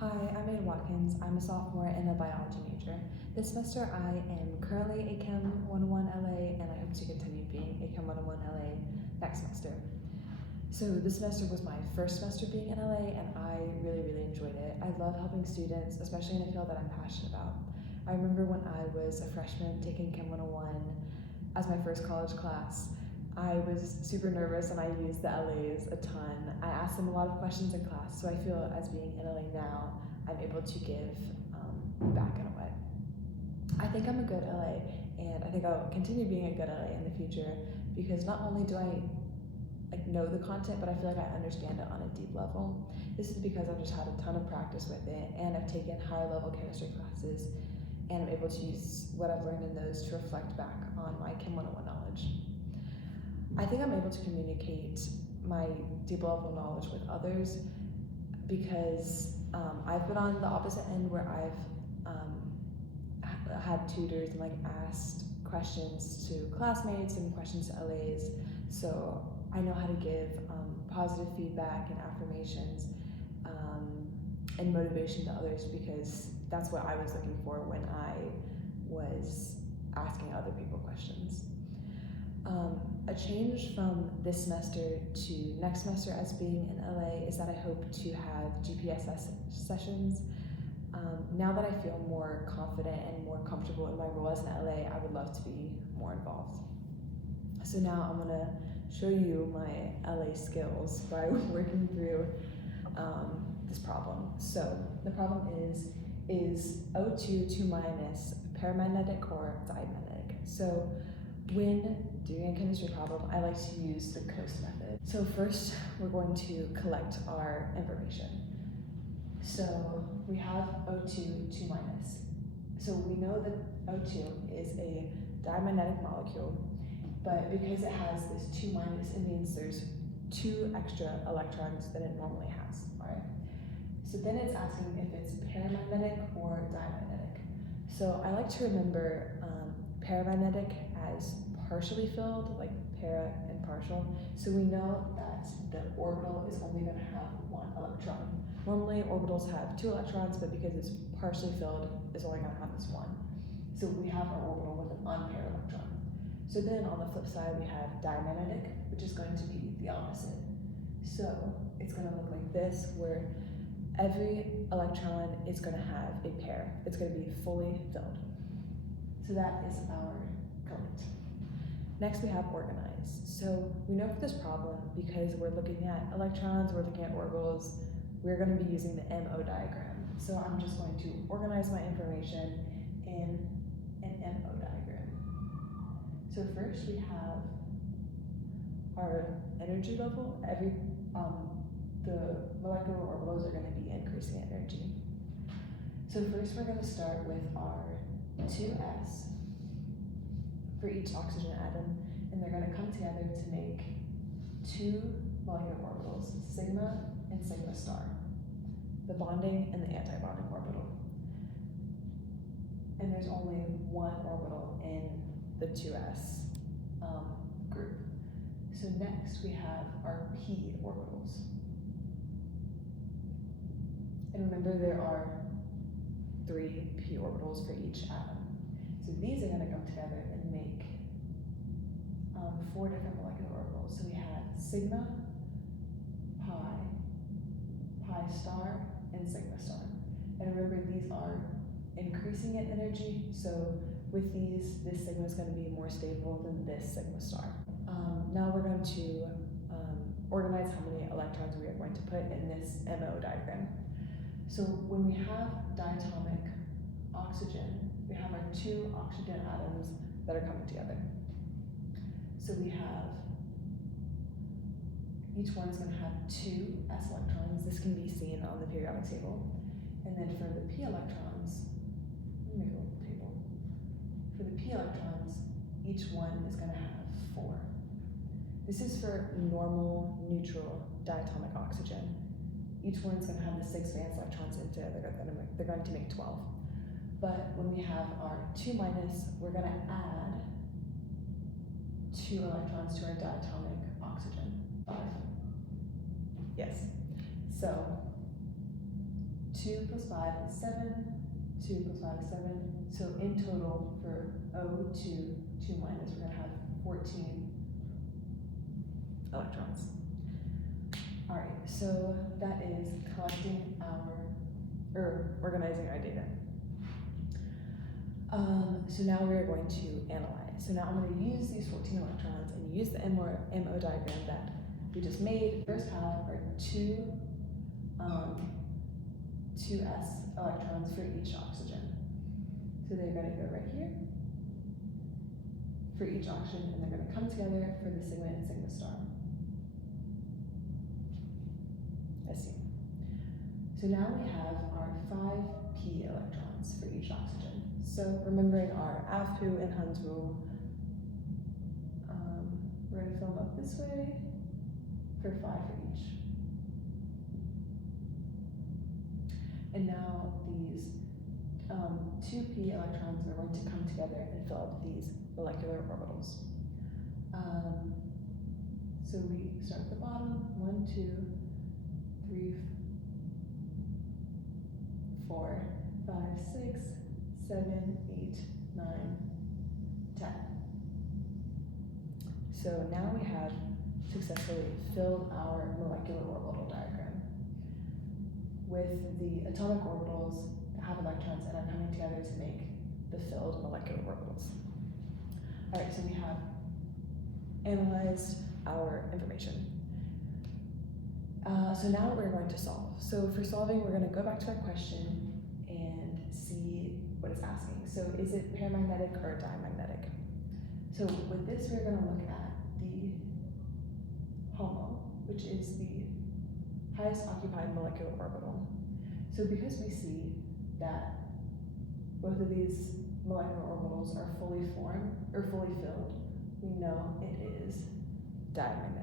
Hi, I'm Aiden Watkins. I'm a sophomore and a biology major. This semester I am currently a Chem 101 LA and I hope to continue being a Chem 101 LA next semester. So this semester was my first semester being in LA and I really enjoyed it. I love helping students, especially in a field that I'm passionate about. I remember when I was a freshman taking Chem 101 as my first college class. I was super nervous and I used the LAs a ton. I asked them a lot of questions in class, so I feel as being in LA now, I'm able to give back in a way. I think I'm a good LA, and I think I'll continue being a good LA in the future because not only do I know the content, but I feel like I understand it on a deep level. This is because I've just had a ton of practice with it, and I've taken higher level chemistry classes, and I'm able to use what I've learned in those to reflect back on my Chem 101 knowledge. I think I'm able to communicate my deep level knowledge with others because I've been on the opposite end where I've had tutors and asked questions to classmates and questions to LAs, so I know how to give positive feedback and affirmations and motivation to others because that's what I was looking for when I was asking other people questions. A change from this semester to next semester as being in LA is that I hope to have GPSS sessions. Now that I feel more confident and more comfortable in my role as an LA, I would love to be more involved. So now I'm gonna show you my LA skills by working through this problem. So the problem is O2 2 minus paramagnetic or diamagnetic? So when doing a chemistry problem, I like to use the COAST method. So first, we're going to collect our information. So we have O2 2 minus. So we know that O2 is a diamagnetic molecule, but because it has this 2 minus, it means there's 2 extra electrons than it normally has, all right? So then it's asking if it's paramagnetic or diamagnetic. So I like to remember paramagnetic as partially filled, like para and partial. So we know that the orbital is only going to have 1 electron. Normally orbitals have 2 electrons, but because it's partially filled, it's only going to have this 1. So we have our orbital with an unpaired electron. So then on the flip side, we have diamagnetic, which is going to be the opposite. So it's going to look like this, where every electron is going to have a pair. It's going to be fully filled. So that is our collect. Next we have organize. So we know for this problem, because we're looking at electrons, we're looking at orbitals, we're going to be using the MO diagram. So I'm just going to organize my information in an MO diagram. So first we have our energy level. The molecular orbitals are going to be increasing in energy. So first we're going to start with our 2s for each oxygen atom, and they're going to come together to make 2 molecular orbitals, sigma and sigma star, the bonding and the anti-bonding orbital. And there's only 1 orbital in the 2s group. So next we have our p orbitals. And remember, there are 3 p orbitals for each atom. So these are going to come together and make 4 different molecular orbitals. So we have sigma, pi star, and sigma star. And remember, these are increasing in energy. So with these, this sigma is going to be more stable than this sigma star. Now we're going to organize how many electrons we are going to put in this MO diagram. So when we have diatomic oxygen, we have our 2 oxygen atoms that are coming together. So we have, each one is going to have 2 s electrons. This can be seen on the periodic table. And then for the p electrons, let me make a little table. For the p electrons, each one is going to have 4. This is for normal, neutral, diatomic oxygen. Each one is going to have the 6 valence electrons into it. They're going to make 12. But when we have our 2 minus, we're going to add 2 electrons to our diatomic oxygen. 5. Yes. So 2 plus 5 is 7, 2 plus 5 is 7. So in total for O2, 2 minus, we're going to have 14 electrons. All right, so that is collecting or organizing our data. So now we're going to analyze. So now I'm going to use these 14 electrons and use the MO diagram that we just made. First half are 2s electrons for each oxygen. So they're going to go right here for each oxygen, and they're going to come together for the sigma and sigma star. SU. So now we have our 5p electrons for each oxygen. So remembering our AFU and Hund's rule, we're going to fill them up this way for 5 for each. And now these 2p electrons are going to come together and fill up these molecular orbitals. So we start at the bottom, 1, 2, 3, 4, 5, 6, 7, 8, 9, 10. So now we have successfully filled our molecular orbital diagram with the atomic orbitals that have electrons and are coming together to make the filled molecular orbitals. All right, so we have analyzed our information. So now we're going to solve. So for solving, we're going to go back to our question and see what it's asking. So is it paramagnetic or diamagnetic? So with this, we're going to look at the HOMO, which is the highest occupied molecular orbital. So because we see that both of these molecular orbitals are fully formed or fully filled, we know it is diamagnetic.